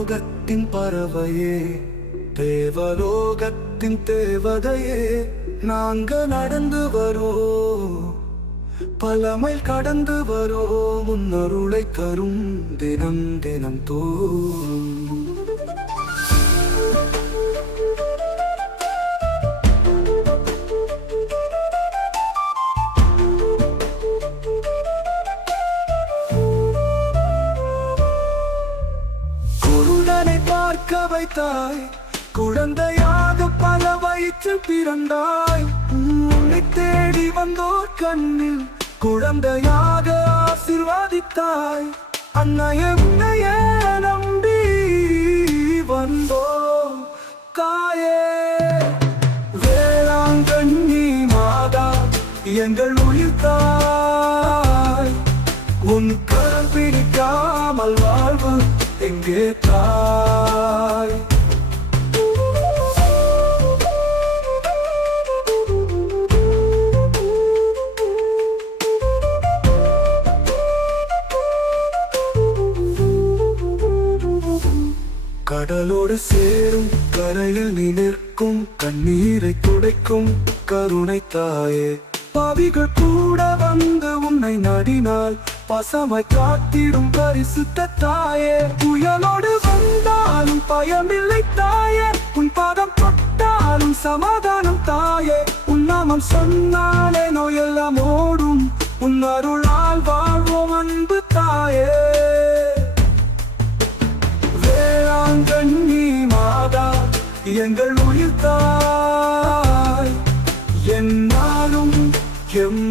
தேவலோகத்தின் பறவையே, தேவலோகத்தின் தேவதையே, நாங்க நடந்து வரோம், பல மைல் கடந்து வரோம், உன்னருளை தரும் தினம் தினம் தோறும். பார்க்க வைத்தாய், குழந்தையாக பல வயிற்றில் பிறந்தாய், உன்னை தேடி வந்தோர் கண்ணில் குழந்தையாக ஆசீர்வாதித்தாய். அன்னையே உன்னையே நம்பி வந்தோம் தாயே, வேளாங்கண்ணி மாதா எங்கள் உயிர் தாய், உன் கரம் பிடிக்காமல் வாழ்வு எங்கே தாய். கடலோடு சேரும் கரையில் நீ நிற்கும், கண்ணீரை துடைக்கும் கருணை தாயே, பாவிகள் கூட வந்து உன்னை நடினால் பசமை காத்திடும் பரிசுத்த தாயே, புயலோடு வந்தாலும் பயமில்லை தாயே, உன் பாதம் தொட்டாலும் சமாதானம் தாயே, உன் நாமம் சொன்னாலே நோயெல்லாம் ஓடும், உன் அருளால் வாழ்வோம் அன்பு தாயே. வேளாங்கண்ணி மாதா எங்கள் உயிர் தாய், என்னாலும் எம்